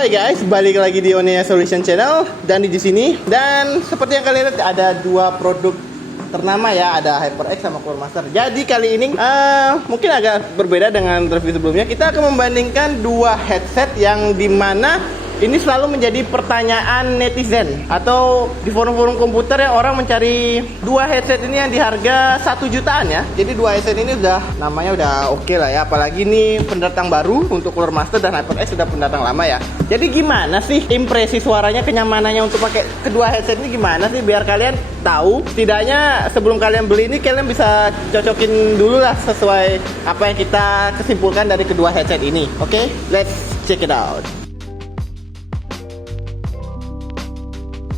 Hai guys, balik lagi di Onia Solution Channel dan di sini. Dan seperti yang kalian lihat ada dua produk ternama ya, ada HyperX sama Cooler Master. Jadi kali ini mungkin agak berbeda dengan review sebelumnya. Kita akan membandingkan dua headset yang dimana ini selalu menjadi pertanyaan netizen atau di forum-forum komputer yang orang mencari dua headset ini yang di harga 1 jutaan ya. Jadi dua headset ini udah namanya udah oke lah ya. Apalagi ini pendatang baru untuk Cooler Master dan HyperX sudah pendatang lama ya. Jadi gimana sih impresi suaranya, kenyamanannya untuk pakai kedua headset ini gimana sih, biar kalian tahu. Setidaknya sebelum kalian beli ini kalian bisa cocokin dulu lah sesuai apa yang kita kesimpulkan dari kedua headset ini. Oke, let's check it out.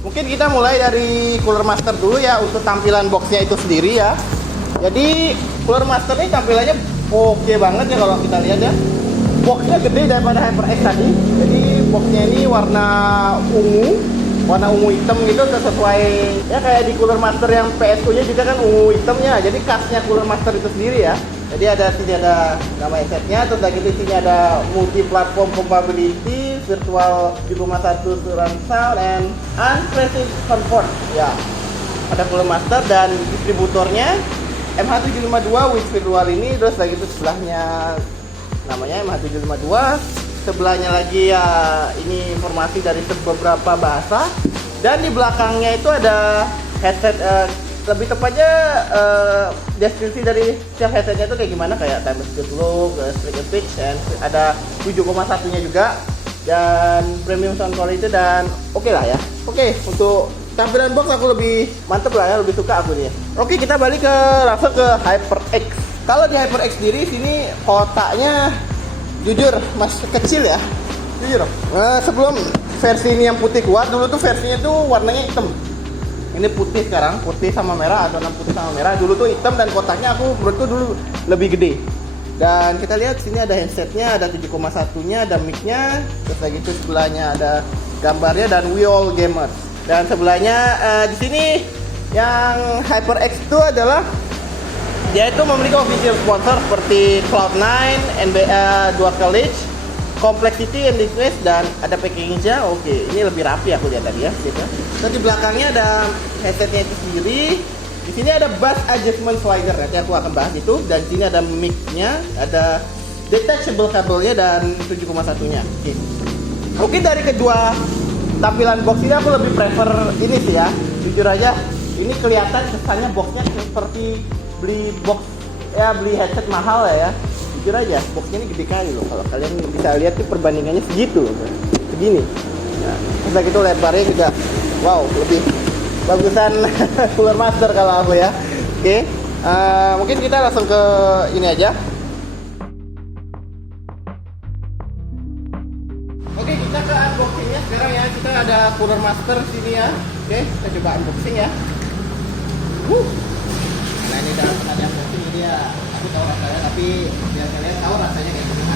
Mungkin kita mulai dari Cooler Master dulu ya untuk tampilan boxnya itu sendiri ya. Jadi Cooler Master ini tampilannya oke banget ya kalau kita lihat ya. Boxnya gede daripada HyperX tadi. Jadi boxnya ini warna ungu hitam gitu, sesuai ya kayak di Cooler Master yang PSU-nya juga kan ungu hitamnya. Jadi khasnya Cooler Master itu sendiri ya. Jadi sini ada nama headsetnya, terus lagi di sini ada multi platform compatibility, virtual 7,1 surround sound and unpressive comfort ya. Ada Cooler Master dan distributornya MH752 with virtual ini, terus lagi itu sebelahnya namanya MH752, sebelahnya lagi ya ini informasi dari beberapa bahasa, dan di belakangnya itu ada headset lebih tepatnya deskripsi dari setiap headsetnya itu kayak gimana, kayak time speed low, speaker pitch, dan ada 7,1 nya juga, dan premium sound quality, dan oke lah ya. Oke, untuk tampilan box aku lebih mantep lah ya, lebih suka aku nih. Oke, kita balik langsung ke HyperX. Kalau di HyperX sendiri sini kotaknya jujur masih kecil ya, jujur. Sebelum versi ini yang putih kuat, dulu tuh versinya tuh warnanya hitam. Ini putih sekarang, putih sama merah atau putih sama merah. Dulu tuh hitam dan kotaknya aku menurutku dulu lebih gede. Dan kita lihat sini ada headsetnya, ada 7,1-nya, ada mic-nya, terus lagi itu sebelahnya ada gambarnya dan we all gamers. Dan sebelahnya di sini yang HyperX itu adalah dia itu memiliki official sponsor seperti Cloud9, NBA 2 College, Complexity and Dismiss, dan ada packagingnya. Oke, ini lebih rapi aku lihat tadi ya gitu. Terus di belakangnya ada headsetnya itu sendiri. Di sini ada bass adjustment slider, nanti aku akan bahas itu. Dan di sini ada mic-nya, ada detachable kabelnya dan 7,1-nya. Oke. Mungkin dari kedua tampilan box ini aku lebih prefer ini sih ya. Jujur aja, ini kelihatan kesannya boxnya seperti beli headset mahal ya. Jujur aja, boxnya ini gede kali loh. Kalau kalian bisa lihat tuh perbandingannya segitu loh, segini. Nah, terus gitu lebarnya juga, wow, lebih bagusan Cooler Master kalau aku ya. Oke, mungkin kita langsung ke ini aja. Oke, kita ke unboxingnya sekarang ya. Kita ada Cooler Master sini ya. Oke, kita coba unboxing ya. Nah ini dalam penanya unboxing ini ya. Aku tahu rasanya, tapi biar kalian tahu rasanya kayak gimana.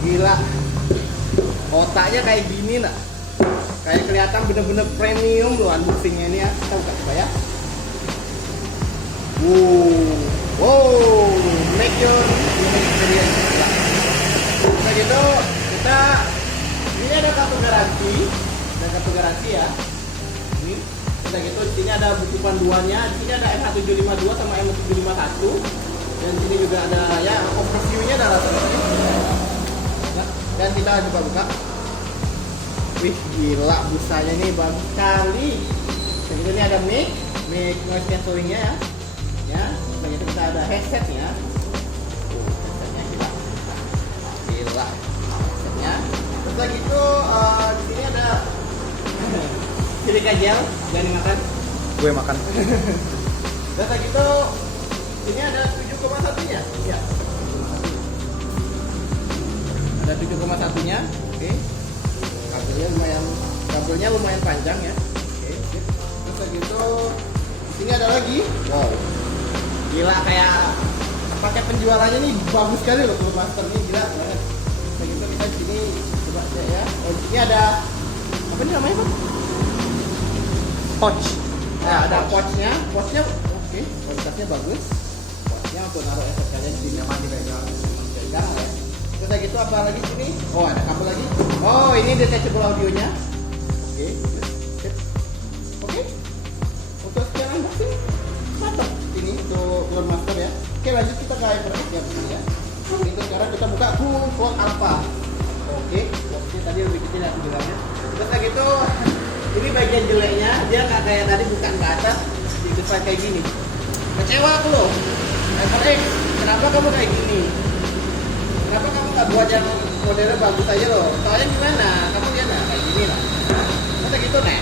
Gila, kotaknya kayak gini nak, kayak kelihatan bener-bener premium loh unboxingnya ini ya. Kita buka coba ya. Wow, make your experience. Nah gitu, ini ada kartu garansi ya. Ini kita gitu, di sini ada buku panduannya, di sini ada MH752 sama MH751, dan di sini juga ada ya overview-nya ada seperti ini. Dan kita coba buka. Wih, gila, busanya ini bagus sekali. Dan ini ada mic noise cancelling-nya ya. Ya, begitu kita ada headsetnya. Headsetnya gila. Headsetnya. Terus lagi itu di sini ada silika gel, jangan makan. Gue makan. Dan lagi itu ini ada 7,1-nya. Ya. Ada 7,1-nya. Oke. Kabelnya lumayan panjang ya. Oke. Terus lagi itu sini ada lagi. Wow. Gila, kayak pakai penjualannya nih bagus sekali loh Cooler Master ini, gila banget. Terus gitu kita di sini coba cek ya. Oh, di sini ada apa nih namanya, Pak? Pouch. Nah, ada pouchnya. Oke, kualitasnya bagus. Pouchnya untuk naruh headset kalian di sini aman dipegang. gampang ya. Terus kayak gitu apa lagi sini? Oh ada kabel lagi. Oh ini detachable audionya. Oke, sip. Oke. Untuk sekian unboxing mantap ini untuk Cooler Master ya. Oke lanjut kita ke HyperX ya. Ini sekarang kita buka full cloud alpha. Oke, tadi lebih kecil aku bilangnya. Terus kayak gitu, ini bagian jeleknya dia nggak kayak tadi bukan ke atas, di depan kayak gini. Kecewa aku loh. HyperX, kenapa kamu kayak gini? Kenapa kamu nggak buat yang modelnya bagus aja loh? Soalnya gimana? Kamu lihat nah kayak gini lah. Masa gitu nih?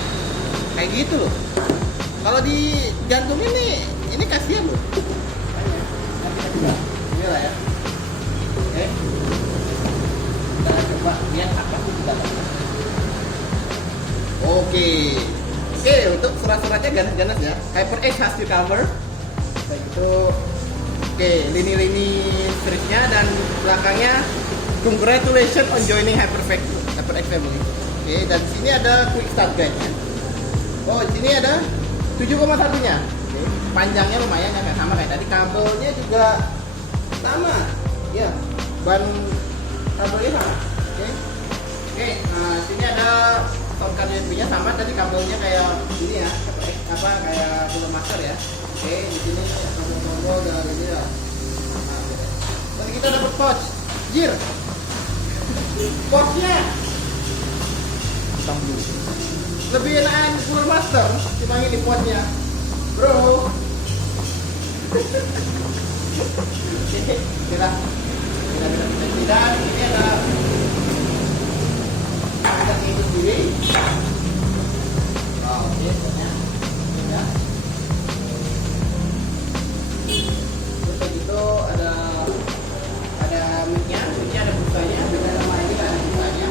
Kayak gitu loh. Kalau digantungin nih, ini kasihan loh. Ini lah ya. Oke. Kita coba lihat apa itu kita dapat. Oke, untuk surat-suratnya ganas-ganas ya. HyperX hasil cover. Baik itu, lini-lini stripnya dan belakangnya congratulations on joining HyperX family. Oke, dan di sini ada quick start guide-nya. Oh, di sini ada 7,1-nya. Oke, panjangnya lumayan ya, sama kayak tadi. Kabelnya juga sama. Ya, ban kabelnya sama. Oke, nah sini ada sound card USB-nya sama tadi kabelnya kayak ini ya, kayak Cooler Master ya. Oke, di sini kabel-kabel dan ini ya. Nah, tadi kita dapat pouch, jir. Pouchnya lebih enakan Cooler Master dibanding di pouchnya, bro. Oke lah. Dan ini ada itu sendiri. Oh, oke, ya. Terus begitu ada mic-nya ada busanya, beda sama ini kan ada busanya.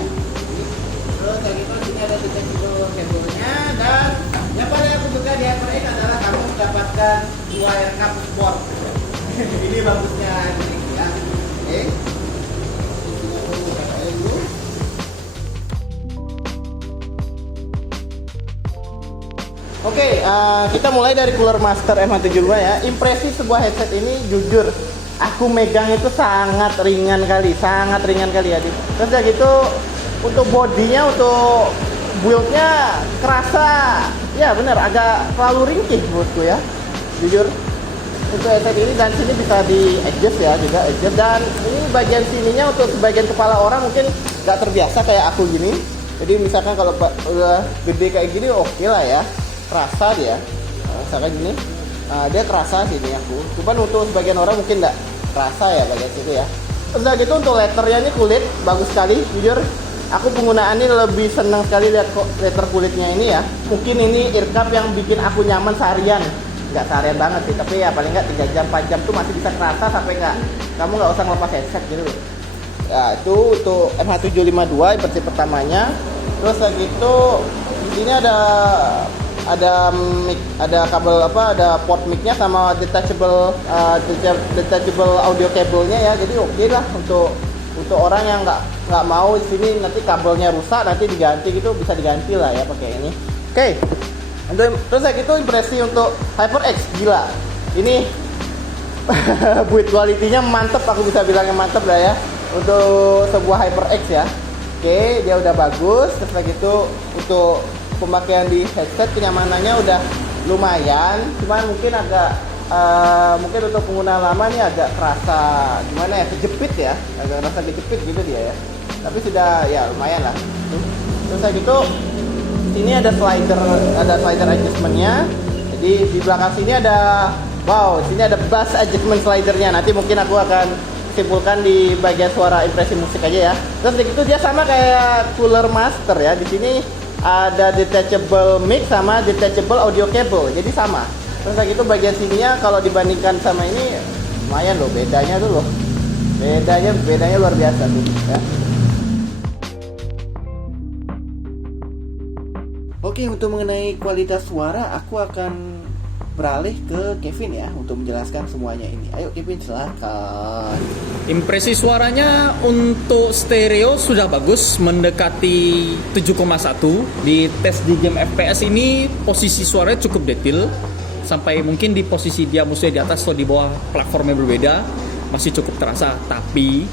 Terus kayak gitu sini ada detachable cable-nya dan yang paling aku suka di HyperX adalah kamu mendapatkan wire cup sport. Ini bagusnya ini ya. Oke. Oke, kita mulai dari Cooler Master MH72 ya. Impresi sebuah headset ini jujur, aku megang itu sangat ringan kali ya. Terus kayak gitu, untuk bodinya, untuk build-nya kerasa, ya bener agak terlalu ringkih menurutku ya. Jujur, untuk headset ini dan sini bisa di adjust ya juga adjust, dan ini bagian sininya untuk sebagian kepala orang mungkin nggak terbiasa kayak aku gini. Jadi misalkan kalau udah gede kayak gini oke lah ya. Kerasa dia, misalkan gini, dia kerasa sini aku. Cuman untuk sebagian orang mungkin nggak kerasa ya bagian situ ya. Terus gitu untuk letternya ini kulit bagus sekali, jujur. Aku penggunaan ini lebih senang sekali lihat kok letter kulitnya ini ya. Mungkin ini earcup yang bikin aku nyaman seharian, nggak seharian banget sih, tapi ya paling nggak 3 jam 4 jam tuh masih bisa kerasa sampai kamu nggak usah ngelepas headset gitu loh. Ya itu untuk MH752 versi pertamanya. Terus gitu ini ada mic, ada kabel ada port mic-nya sama detachable audio cable-nya ya. Jadi oke lah untuk orang yang nggak mau di sini nanti kabelnya rusak nanti diganti gitu, bisa diganti lah ya pakai ini. Oke. Terus kayak gitu impresi untuk HyperX gila. Ini build quality-nya mantep, aku bisa bilangnya mantep lah ya untuk sebuah HyperX ya. Oke, dia udah bagus. Terus kayak gitu untuk pemakaian di headset kenyamanannya udah lumayan, cuman mungkin agak mungkin untuk pengguna lama nih agak kerasa gimana ya, kejepit ya, agak rasa kejepit gitu dia ya, tapi sudah ya lumayan lah. Terus kayak gitu sini ada slider adjustmentnya, jadi di belakang sini ada sini ada bass adjustment slidernya. Nanti mungkin aku akan simpulkan di bagian suara impresi musik aja ya. Terus kayak gitu dia sama kayak Cooler Master ya, di sini ada detachable mic sama detachable audio cable, jadi sama. Terus kayak gitu bagian sininya kalau dibandingkan sama ini lumayan loh bedanya tuh loh, bedanya luar biasa tuh ya. Oke, untuk mengenai kualitas suara aku akan beralih ke Kevin ya untuk menjelaskan semuanya ini. Ayo Kevin, silakan. Impresi suaranya untuk stereo sudah bagus, mendekati 7,1. Di tes di game FPS ini posisi suaranya cukup detail, sampai mungkin di posisi dia musuhnya di atas atau di bawah platformnya berbeda masih cukup terasa. Tapi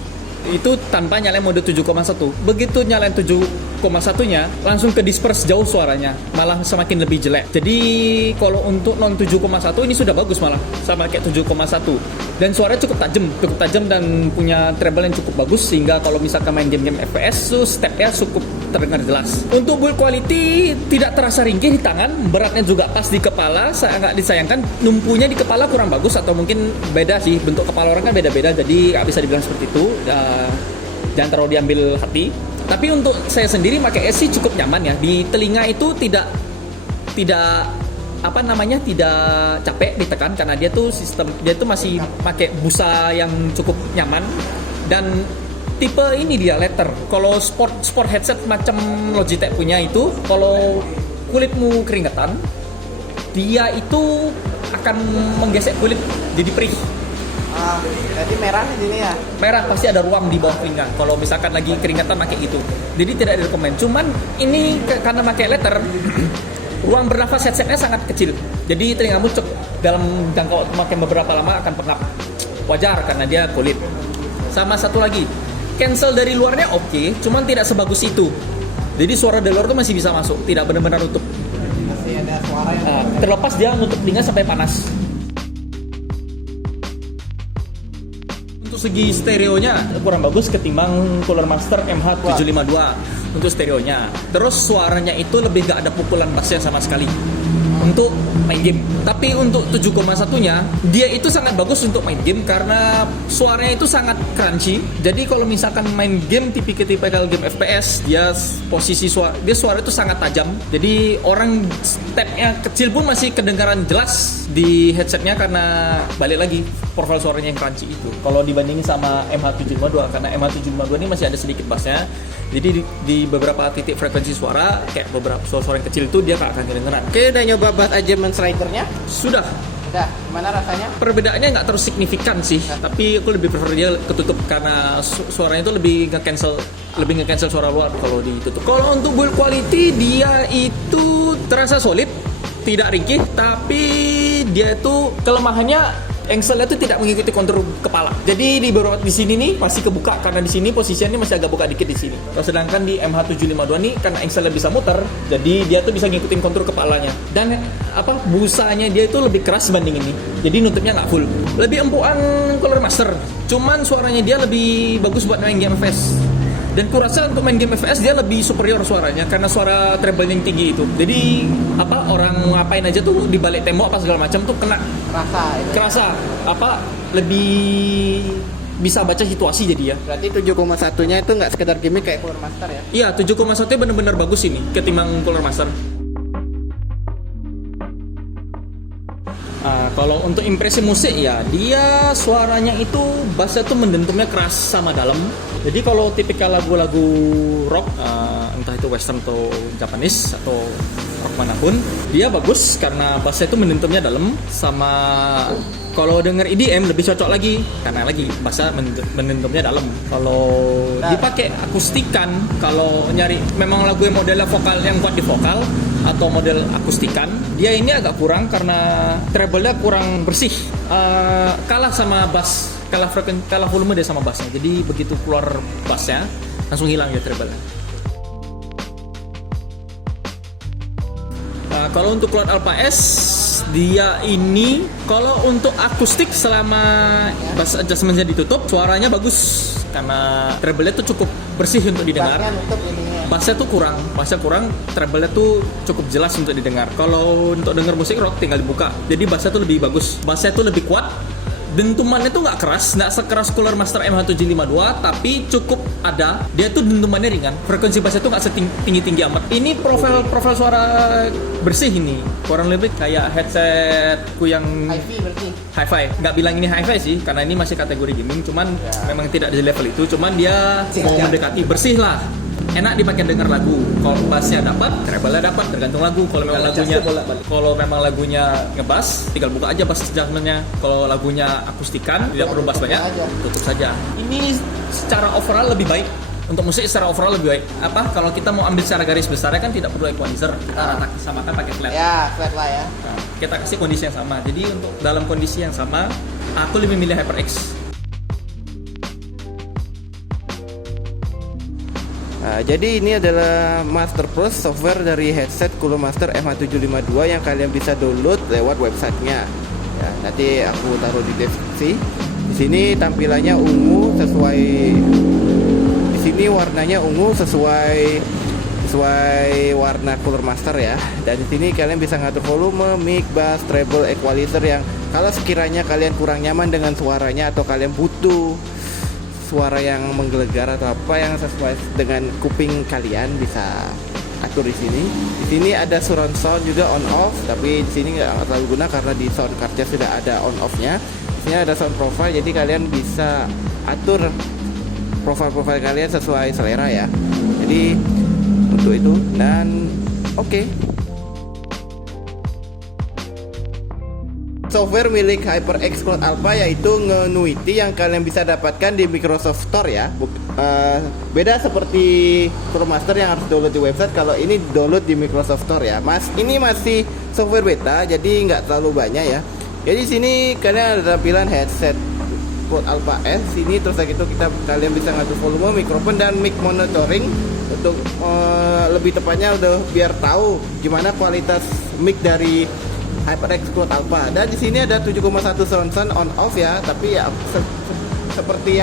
Itu tanpa nyalain mode 7,1. Begitu nyalain 7,1-nya langsung ke disperse jauh suaranya, malah semakin lebih jelek. Jadi kalau untuk non 7,1 ini sudah bagus malah sama kayak 7,1. Dan suaranya cukup tajam dan punya treble yang cukup bagus sehingga kalau misalkan main game-game FPS tuh stepnya cukup terdengar jelas. Untuk build quality tidak terasa ringkih di tangan, beratnya juga pas di kepala. Sangat disayangkan numpunya di kepala kurang bagus atau mungkin beda sih, bentuk kepala orang kan beda-beda jadi nggak bisa dibilang seperti itu. Jangan terlalu diambil hati. Tapi untuk saya sendiri pakai sih cukup nyaman ya. Di telinga itu tidak tidak capek ditekan karena dia tuh masih pakai busa yang cukup nyaman dan tipe ini dia leather. Kalau sport headset macam Logitech punya itu, kalau kulitmu keringetan, dia itu akan menggesek kulit jadi perih. Jadi merah di sini ya. Merah pasti ada ruam di bawah telinga. Kalau misalkan lagi keringetan pakai gitu. Jadi tidak direkomend. Cuman ini karena pakai leather, ruang bernafas headsetnya sangat kecil. Jadi telingamu dalam jangka waktu makin beberapa lama akan pengap. Wajar karena dia kulit. Sama satu lagi, cancel dari luarnya oke, cuman tidak sebagus itu. Jadi suara dari luar tuh masih bisa masuk, tidak benar-benar nutup. Masih ada suara yang Terlepas dia nutup telinga sampai panas. Untuk segi stereonya kurang bagus ketimbang Cooler Master MH752 untuk stereonya. Terus suaranya itu lebih gak ada pukulan bassnya sama sekali untuk main game. Tapi untuk 7,1-nya dia itu sangat bagus untuk main game karena suaranya itu sangat crunchy. Jadi kalau misalkan main game tipikal game FPS, dia suara itu sangat tajam. Jadi orang stepnya kecil pun masih kedengaran jelas di headsetnya karena balik lagi profil suaranya yang crunchy itu. Kalau dibandingin sama MH752 karena MH752 ini masih ada sedikit bassnya. Jadi di beberapa titik frekuensi suara kayak beberapa suara yang kecil itu dia gak akan kedengeran. Oke, udah nyoba bass adjustment stridernya? Sudah. Udah, gimana rasanya? Perbedaannya nggak terlalu signifikan sih, tapi aku lebih prefer dia ketutup karena suaranya itu lebih nge-cancel suara luar kalau ditutup. Kalau untuk build quality dia itu terasa solid, tidak ringkih, tapi dia itu kelemahannya engselnya itu tidak mengikuti kontur kepala. Jadi di sini nih pasti kebuka karena di sini posisinya masih agak buka dikit di sini. Kalau sedangkan di MH752 nih karena engselnya bisa muter, jadi dia tuh bisa ngikutin kontur kepalanya. Dan busanya dia itu lebih keras dibanding ini. Jadi nutupnya nggak full. Lebih empuan Cooler Master. Cuman suaranya dia lebih bagus buat main game FPS. Dan kurasa untuk main game FPS dia lebih superior suaranya karena suara treble yang tinggi itu. Jadi orang ngapain aja tuh di balik tembok apa segala macam tuh kena kerasa lebih bisa baca situasi jadi ya. Berarti 7,1-nya itu nggak sekedar gimmick kayak Cooler Master ya? Iya, 7,1 benar-benar bagus ini ketimbang Cooler Master. Kalau untuk impresi musik ya, dia suaranya itu bassnya tuh mendentumnya keras sama dalam. Jadi kalau tipikal lagu-lagu rock, entah itu western atau Japanese atau rock manapun, dia bagus karena bassnya itu mendentumnya dalam. Sama kalau denger EDM lebih cocok lagi karena lagi bassnya mendentumnya dalam. Kalau dipakai akustikan, kalau nyari memang lagu yang modelnya vokal yang kuat di vokal atau model akustikan, dia ini agak kurang karena treble-nya kurang bersih. Kalah sama bass, kalah volume dia sama bassnya. Jadi begitu keluar bassnya langsung hilang ya treble-nya. Kalau untuk Cloud Alpha S, dia ini kalau untuk akustik selama bass adjustment-nya ditutup, suaranya bagus karena treble-nya tuh cukup bersih untuk didengar. Bassnya tuh kurang, treble-nya tuh cukup jelas untuk didengar. Kalau untuk denger musik rock tinggal dibuka, jadi bassnya tuh lebih bagus, bassnya tuh lebih kuat. Dentumannya tuh nggak keras, nggak sekeras Cooler Master MH752, tapi cukup ada. Dia tuh dentumannya ringan, frekuensi bassnya tuh nggak setinggi amat. Ini profil suara bersih ini, kurang lebih kayak headsetku yang hi-fi. Nggak bilang ini hi-fi sih, karena ini masih kategori gaming, cuman memang tidak di level itu. Cuman dia mau mendekati bersih lah. Enak dipakai denger lagu. Kalau bassnya dapat, treble-nya dapat, tergantung lagu. Kalau memang lagunya ngebass, tinggal buka aja bass adjustment-nya. Kalau lagunya akustikan, tidak perlu bass banyak, tutup saja. Ini secara overall lebih baik. Untuk musik secara overall lebih baik. Kalau kita mau ambil secara garis besarnya kan tidak perlu equalizer. Kita samakan pakai flat. Ya, flat lah ya. Kita kasih kondisi yang sama. Jadi untuk dalam kondisi yang sama, aku lebih milih HyperX. Jadi ini adalah Master Plus software dari headset Cooler Master MH752 yang kalian bisa download lewat websitenya. Ya, nanti aku taruh di deskripsi. Di sini tampilannya ungu sesuai. Di sini warnanya ungu sesuai warna Cooler Master ya. Dan di sini kalian bisa ngatur volume, mic, bass, treble, equalizer yang kalau sekiranya kalian kurang nyaman dengan suaranya atau kalian butuh suara yang menggelegar atau apa yang sesuai dengan kuping kalian bisa atur di sini. Di sini ada surround sound juga on off, tapi di sini nggak terlalu guna karena di sound cardnya sudah ada on off-nya. Di sini ada sound profile, jadi kalian bisa atur profile kalian sesuai selera ya. Jadi untuk itu dan oke. Software milik HyperX Cloud Alpha yaitu Ngenuity yang kalian bisa dapatkan di Microsoft Store ya. Beda seperti Cooler Master yang harus download di website. Kalau ini download di Microsoft Store ya. Ini masih software beta, jadi nggak terlalu banyak ya. Jadi sini kalian ada tampilan headset Cloud Alpha S. Sini terus lagi itu kalian bisa ngatur volume, mikrofon dan mic monitoring untuk lebih tepatnya udah biar tahu gimana kualitas mic dari HyperX Cloud Alpha. Dan di sini ada 7,1 sound on off ya, tapi ya seperti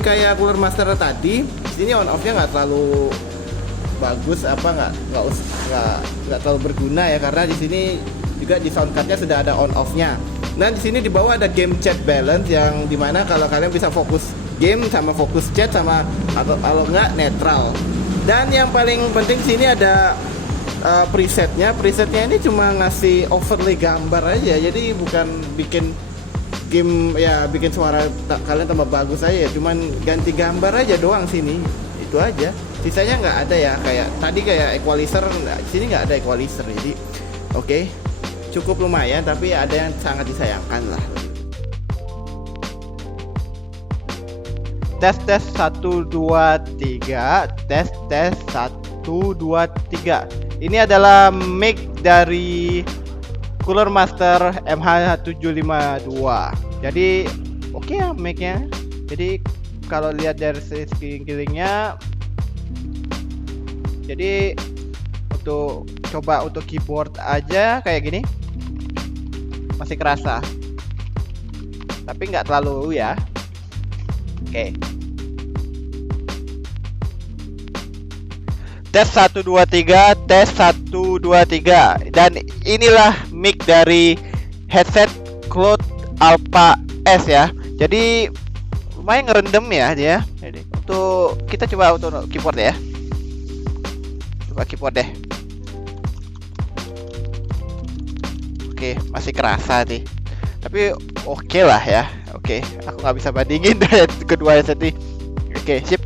kayak Cooler Master tadi, di sini on off-nya nggak terlalu bagus, nggak terlalu berguna ya, karena di sini juga di sound card-nya sudah ada on off-nya. Dan di sini di bawah ada game chat balance yang dimana kalau kalian bisa fokus game sama fokus chat sama atau kalau nggak netral. Dan yang paling penting sini ada presetnya ini cuma ngasih overlay gambar aja, jadi bukan bikin game ya, bikin suara kalian tambah bagus aja ya, cuman ganti gambar aja doang sini, itu aja. Sisanya nggak ada ya, kayak tadi kayak equalizer, sini nggak ada equalizer, jadi oke, cukup lumayan, tapi ada yang sangat disayangkan lah. Tes 1 2 3, tes 1 2 3. Ini adalah mic dari Cooler Master MH752. Jadi oke ya mic-nya. Jadi kalau lihat dari sekelilingnya, jadi coba untuk keyboard aja kayak gini masih kerasa, tapi nggak terlalu ya. Oke. Tes 1 2 3, tes 1 2 3. Dan inilah mic dari headset Cloud Alpha S ya. Jadi lumayan ngerendam ya dia. Jadi untuk kita coba untuk keyboard ya. Coba keyboard deh. Oke, masih kerasa sih. Tapi oke lah ya. Oke, aku nggak bisa bandingin dari kedua headset ini. Oke, sip.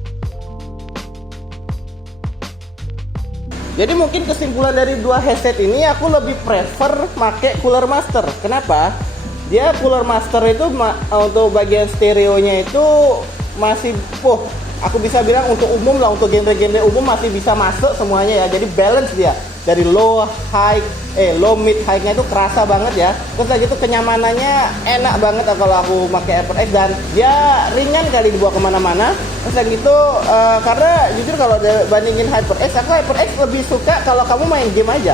Jadi mungkin kesimpulan dari dua headset ini, aku lebih prefer pakai Cooler Master. Kenapa? Dia Cooler Master itu untuk bagian stereonya itu masih, aku bisa bilang untuk umum lah, untuk genre-genre umum masih bisa masuk semuanya ya. Jadi balance dia dari low mid high-nya itu kerasa banget ya. Terus lagi itu kenyamanannya enak banget kalau aku pakai HyperX, dan dia ringan kali dibawa kemana-mana. Terus lagi itu karena jujur kalau bandingin HyperX, aku HyperX lebih suka kalau kamu main game aja.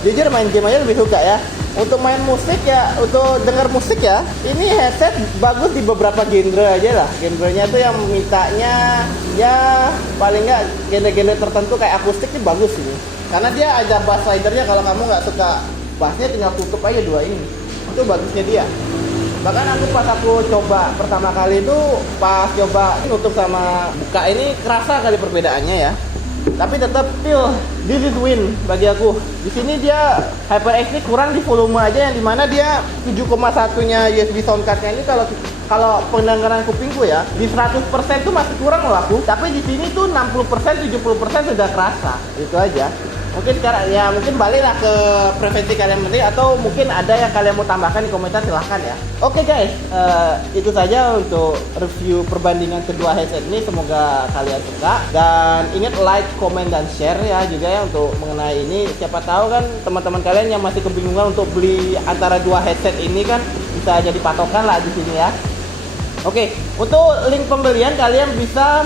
Jujur main game aja lebih suka ya. Untuk main musik ya, untuk dengar musik ya, ini headset bagus di beberapa genre aja lah. Genrenya tuh yang mintanya ya paling nggak genre-genre tertentu kayak akustik ini bagus ini. Karena dia ada bass ridernya, kalau kamu nggak suka bassnya tinggal tutup aja dua ini. Itu bagusnya dia. Bahkan aku coba pertama kali itu pas coba nutup sama buka ini kerasa kali perbedaannya ya. Tapi tetap still this is win bagi aku. Di sini dia HyperX ini kurang di volume aja, yang dimana dia 7,1-nya USB sound card-nya ini kalau pendengaran kupingku ya di 100% tuh masih kurang loh aku. Tapi di sini tuh 60% 70% sudah kerasa. Itu aja. Mungkin sekarang ya, mungkin baliklah ke preferensi kalian sendiri, atau mungkin ada yang kalian mau tambahkan di komentar, silahkan ya. Oke guys, itu saja untuk review perbandingan kedua headset ini. Semoga kalian suka, dan ingat like, comment, dan share ya juga ya untuk mengenai ini. Siapa tahu kan teman-teman kalian yang masih kebingungan untuk beli antara dua headset ini kan bisa jadi patokan lah di sini ya. Oke, untuk link pembelian kalian bisa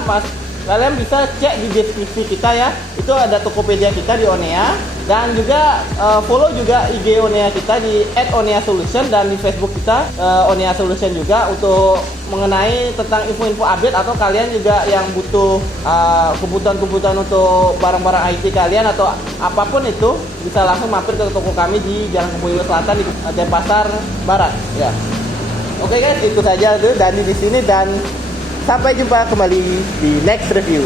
kalian bisa cek di deskripsi kita ya. Itu ada Tokopedia kita di Onea, dan juga follow juga IG Onea kita di @oneasolution, dan di Facebook kita Onea Solution juga untuk mengenai tentang info-info update, atau kalian juga yang butuh kebutuhan-kebutuhan untuk barang-barang IT kalian atau apapun itu, bisa langsung mampir ke toko kami di Jalan Kebun Selatan di Denpasar Barat ya. Oke guys, itu saja tuh Dani di sini, dan sampai jumpa kembali di next review.